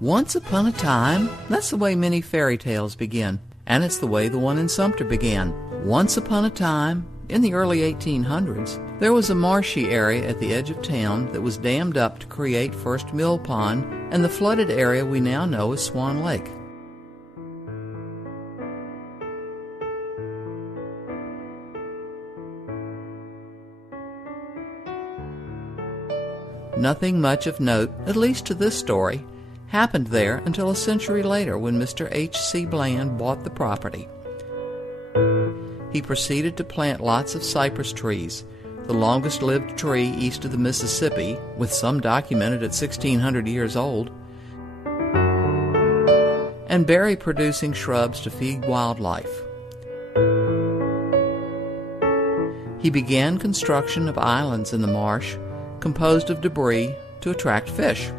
Once upon a time, that's the way many fairy tales begin, and it's the way the one in Sumter began. Once upon a time, in the early 1800s, there was a marshy area at the edge of town that was dammed up to create first Mill Pond and the flooded area we now know as Swan Lake. Nothing much of note, at least to this story, happened there until a century later when Mr. H.C. Bland bought the property. He proceeded to plant lots of cypress trees, the longest-lived tree east of the Mississippi, with some documented at 1,600 years old, and berry-producing shrubs to feed wildlife. He began construction of islands in the marsh, composed of debris, to attract fish.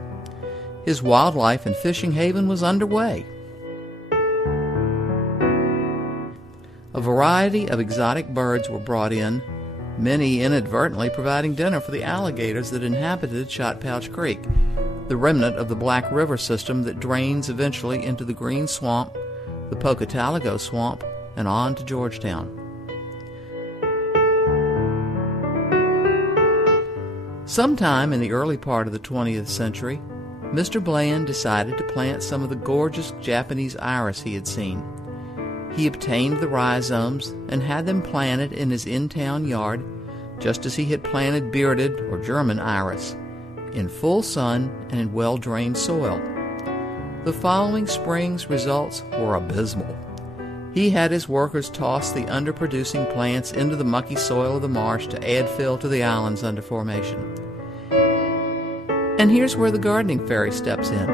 His wildlife and fishing haven was underway. A variety of exotic birds were brought in, many inadvertently providing dinner for the alligators that inhabited Shotpouch Creek, the remnant of the Black River system that drains eventually into the Green Swamp, the Pocataligo Swamp, and on to Georgetown. Sometime in the early part of the 20th century, Mr. Bland decided to plant some of the gorgeous Japanese iris he had seen. He obtained the rhizomes and had them planted in his in-town yard, just as he had planted bearded or German iris, in full sun and in well-drained soil. The following spring's results were abysmal. He had his workers toss the underproducing plants into the mucky soil of the marsh to add fill to the islands under formation. And here's where the gardening fairy steps in.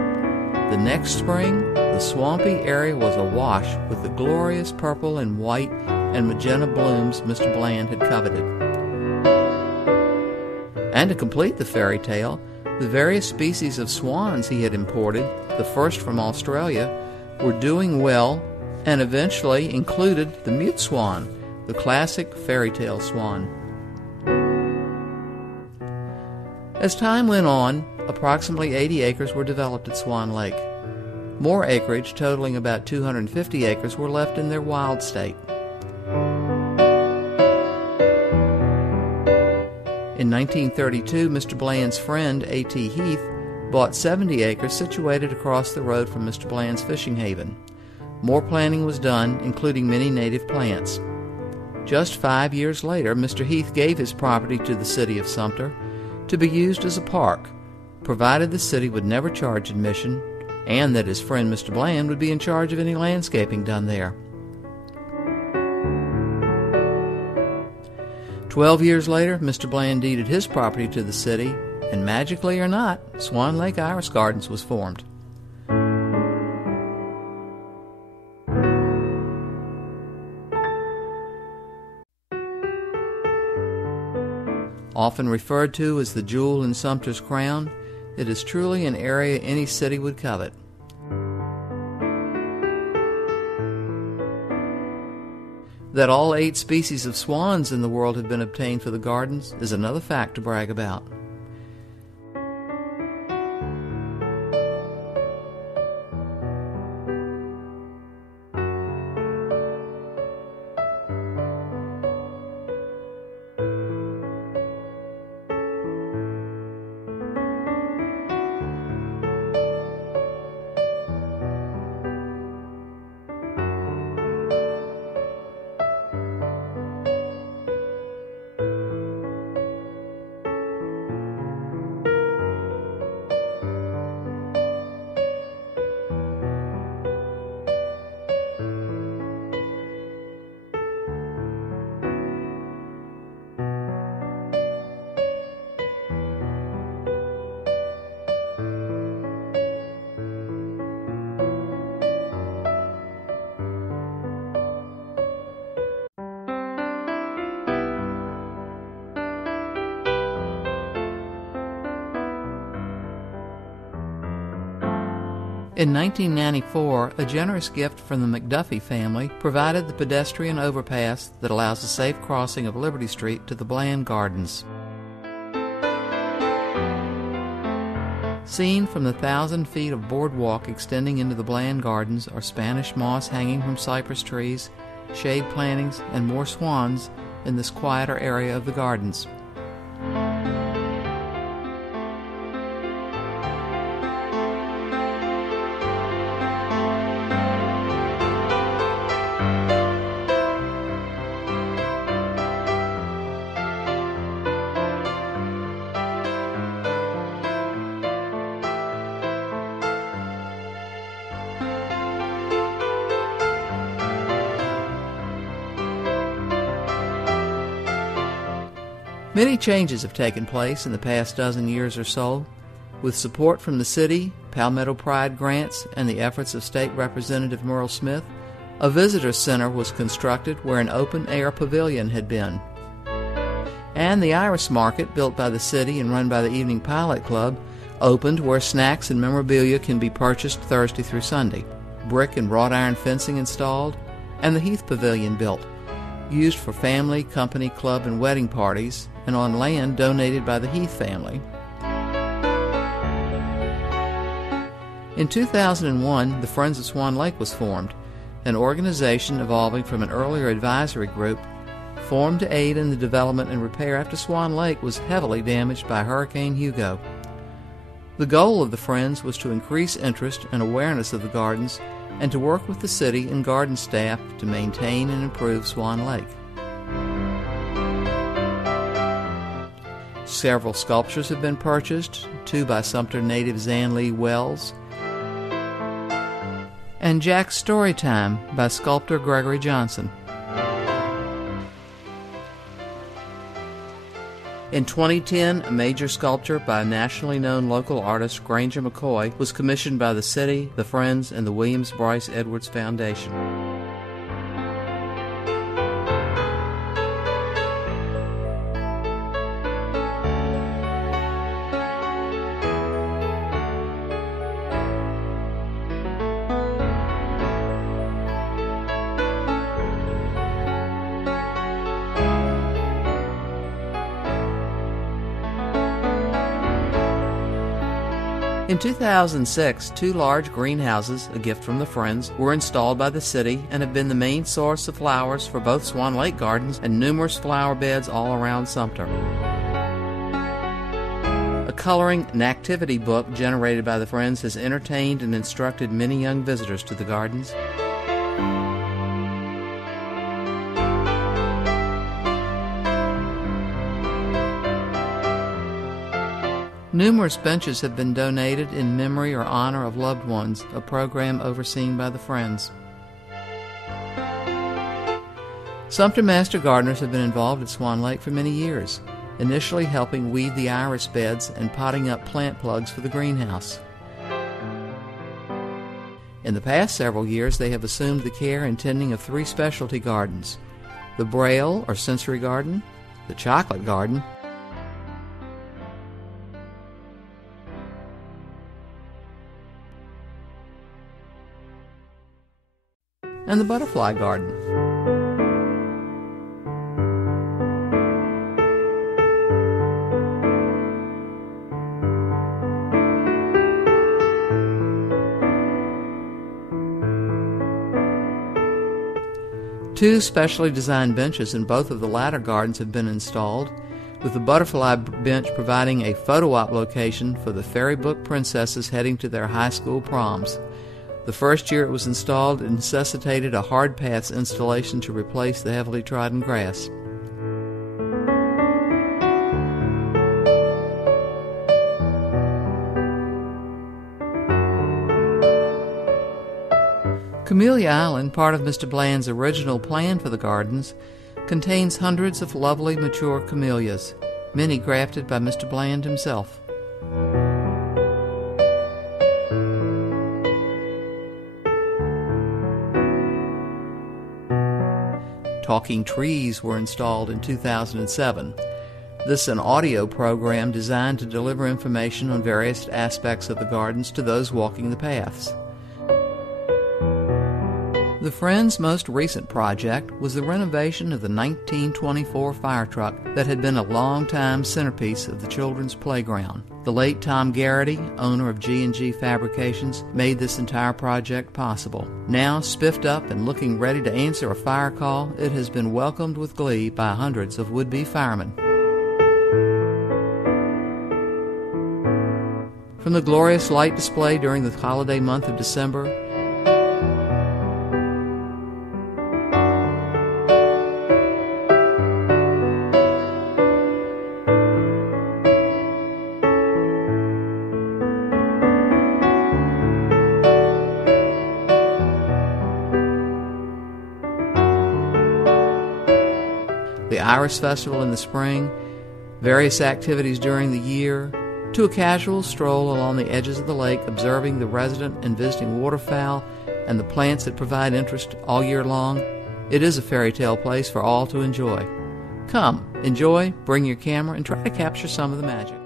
The next spring, the swampy area was awash with the glorious purple and white and magenta blooms Mr. Bland had coveted. And to complete the fairy tale, the various species of swans he had imported, the first from Australia, were doing well and eventually included the mute swan, the classic fairy tale swan. As time went on, approximately 80 acres were developed at Swan Lake. More acreage, totaling about 250 acres, were left in their wild state. In 1932, Mr. Bland's friend, A.T. Heath, bought 70 acres situated across the road from Mr. Bland's fishing haven. More planting was done, including many native plants. Just 5 years later, Mr. Heath gave his property to the city of Sumter to be used as a park, provided the city would never charge admission and that his friend Mr. Bland would be in charge of any landscaping done there. 12 years later, Mr. Bland deeded his property to the city, and magically or not, Swan Lake Iris Gardens was formed. Often referred to as the jewel in Sumter's crown, it is truly an area any city would covet. That all 8 species of swans in the world have been obtained for the gardens is another fact to brag about. In 1994, a generous gift from the McDuffie family provided the pedestrian overpass that allows a safe crossing of Liberty Street to the Bland Gardens. Seen from the 1,000 feet of boardwalk extending into the Bland Gardens are Spanish moss hanging from cypress trees, shade plantings, and more swans in this quieter area of the gardens. Many changes have taken place in the past dozen years or so. With support from the city, Palmetto Pride grants, and the efforts of State Representative Merle Smith, a visitor center was constructed where an open-air pavilion had been. And the Iris Market, built by the city and run by the Evening Pilot Club, opened where snacks and memorabilia can be purchased Thursday through Sunday. Brick and wrought iron fencing installed, and the Heath Pavilion built, used for family, company, club, and wedding parties, and on land donated by the Heath family. In 2001, the Friends of Swan Lake was formed, an organization evolving from an earlier advisory group formed to aid in the development and repair after Swan Lake was heavily damaged by Hurricane Hugo. The goal of the Friends was to increase interest and awareness of the gardens and to work with the city and garden staff to maintain and improve Swan Lake. Several sculptures have been purchased, 2 by Sumter native Zan Lee Wells, and Jack's Storytime by sculptor Gregory Johnson. In 2010, a major sculpture by nationally known local artist Granger McCoy was commissioned by the city, the Friends, and the Williams Bryce Edwards Foundation. In 2006, 2 large greenhouses, a gift from the Friends, were installed by the city and have been the main source of flowers for both Swan Lake Gardens and numerous flower beds all around Sumter. A coloring and activity book generated by the Friends has entertained and instructed many young visitors to the gardens. Numerous benches have been donated in memory or honor of loved ones, a program overseen by the Friends. Sumter Master Gardeners have been involved at Swan Lake for many years, initially helping weed the iris beds and potting up plant plugs for the greenhouse. In the past several years, they have assumed the care and tending of 3 specialty gardens: the Braille or Sensory Garden, the Chocolate Garden, and the Butterfly Garden. Two specially designed benches in both of the latter gardens have been installed, with the Butterfly bench providing a photo op location for the Fairy Book princesses heading to their high school proms. The first year it was installed, it necessitated a hard paths installation to replace the heavily trodden grass. Camellia Island, part of Mr. Bland's original plan for the gardens, contains hundreds of lovely mature camellias, many grafted by Mr. Bland himself. Talking trees were installed in 2007. This is an audio program designed to deliver information on various aspects of the gardens to those walking the paths. The Friends' most recent project was the renovation of the 1924 fire truck that had been a long-time centerpiece of the children's playground. The late Tom Garrity, owner of G&G Fabrications, made this entire project possible. Now spiffed up and looking ready to answer a fire call, it has been welcomed with glee by hundreds of would-be firemen. From the glorious light display during the holiday month of December, the Iris Festival in the spring, various activities during the year, to a casual stroll along the edges of the lake observing the resident and visiting waterfowl and the plants that provide interest all year long, it is a fairy tale place for all to enjoy. Come, enjoy, bring your camera, and try to capture some of the magic.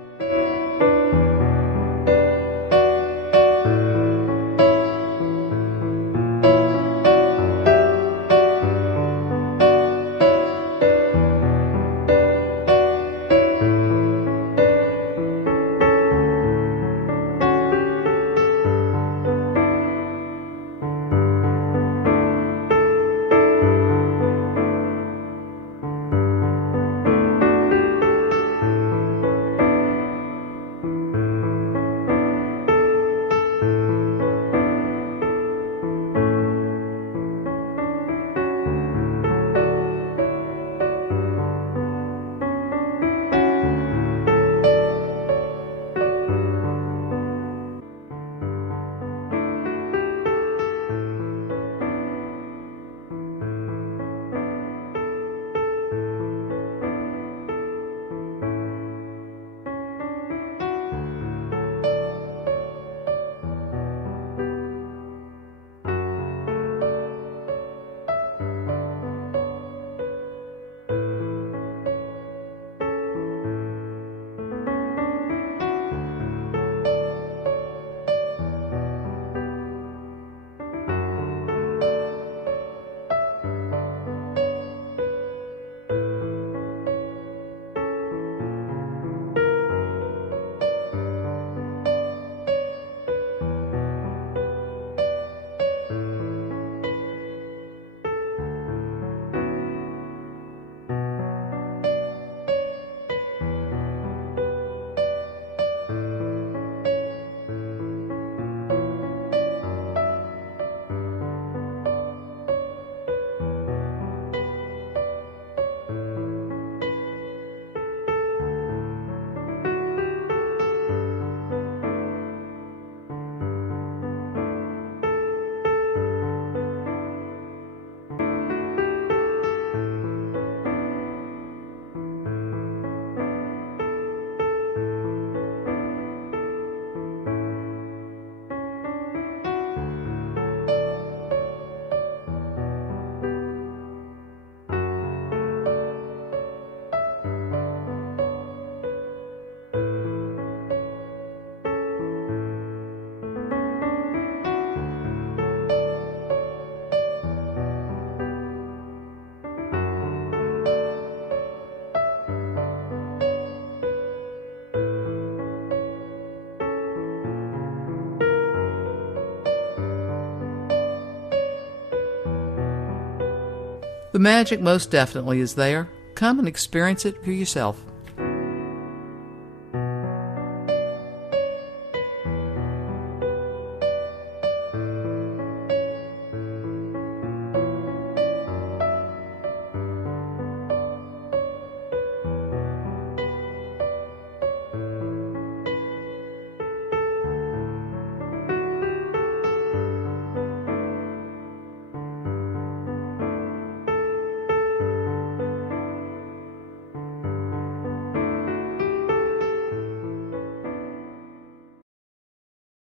The magic most definitely is there. Come and experience it for yourself.